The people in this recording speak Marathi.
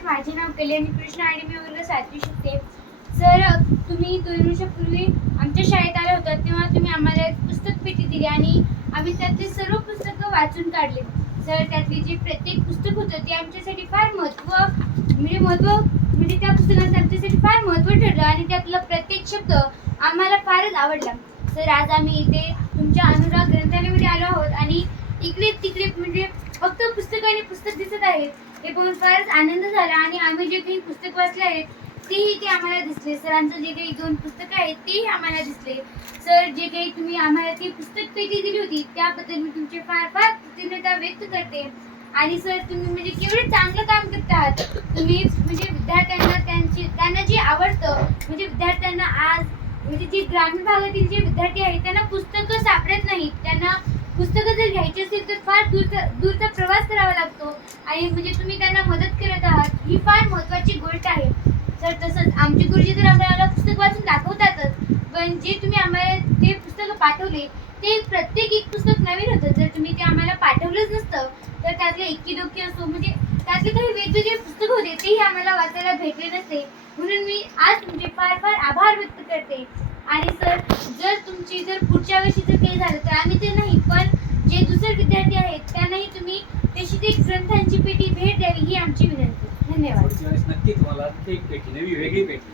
सर माझे नाव कल्याणी कृष्ण आणि मी वर्ग 7वी शिकते. सर तुम्ही 2 वर्षापूर्वी आमच्या शाळेत आला होता तेव्हा तुम्ही आम्हाला एक पुस्तक पेटी दिली आणि आम्ही त्यातले सर्व पुस्तकं वाचून काढले. सर त्यातली जे प्रत्येक पुस्तक होतं ते आमच्यासाठी फार म्हणजे त्या पुस्तकाचं आमच्यासाठी फार महत्त्व ठरलं आणि त्यातला प्रत्येक शब्द आम्हाला फारच आवडला. सर आज आम्ही इथे तुमच्या अनुराग ग्रंथालयामध्ये आलो आहोत आणि इकडे तिकडे म्हणजे फक्त पुस्तक आणि पुस्तक दिसत आहेत. हे पाहून फारच आनंद झाला आणि आम्ही जे काही पुस्तक वाचले आहेत तेही इथे आम्हाला दिसले. सरांचं जे काही 2 पुस्तकं आहेत तेही आम्हाला दिसले. सर जे काही तुम्ही आम्हाला ती पुस्तक पेटी दिली होती त्याबद्दल मी तुमचे फार फार कृतज्ञता व्यक्त करते. आणि सर तुम्ही म्हणजे केवढे चांगलं काम करत आहात. तुम्ही म्हणजे त्यांना जे आवडतं म्हणजे विद्यार्थ्यांना आज म्हणजे जे ग्रामीण भागातील जे विद्यार्थी आहेत त्यांना पुस्तकं सापडत नाहीत. त्यांना पुस्तकं जर घ्यायची असेल तर फार दूरचा प्रवास करावा लागतो आणि म्हणजे तुम्ही त्यांना मदत करत आहात ही फार महत्त्वाची गोष्ट आहे. सर तसंच आमचे गुरुजी तर आम्हाला पुस्तक वाचून दाखवतातच, पण जे तुम्ही आम्हाला ते पुस्तकं पाठवले ते प्रत्येक एक पुस्तक नवीन होतं. जर तुम्ही ते आम्हाला पाठवलंच नसतं तर त्यातले इक्की दुक्की असो म्हणजे त्यातले काही वेगवेगळे पुस्तक होते तेही आम्हाला वाचायला भेटले नसते. म्हणून मी आज तुमचे फार फार आभार व्यक्त करते. आणि सर जर पुढच्या वर्षी जर काही झालं तर आम्ही ते नाही पण जे दुसरे विद्यार्थी आहेत त्यांनाही तुम्ही तशी ते ग्रंथांची पेटी भेट द्यावी ही आमची विनंती. धन्यवाद. नक्की तुम्हाला एक पेटी नवी वेगळी पेटी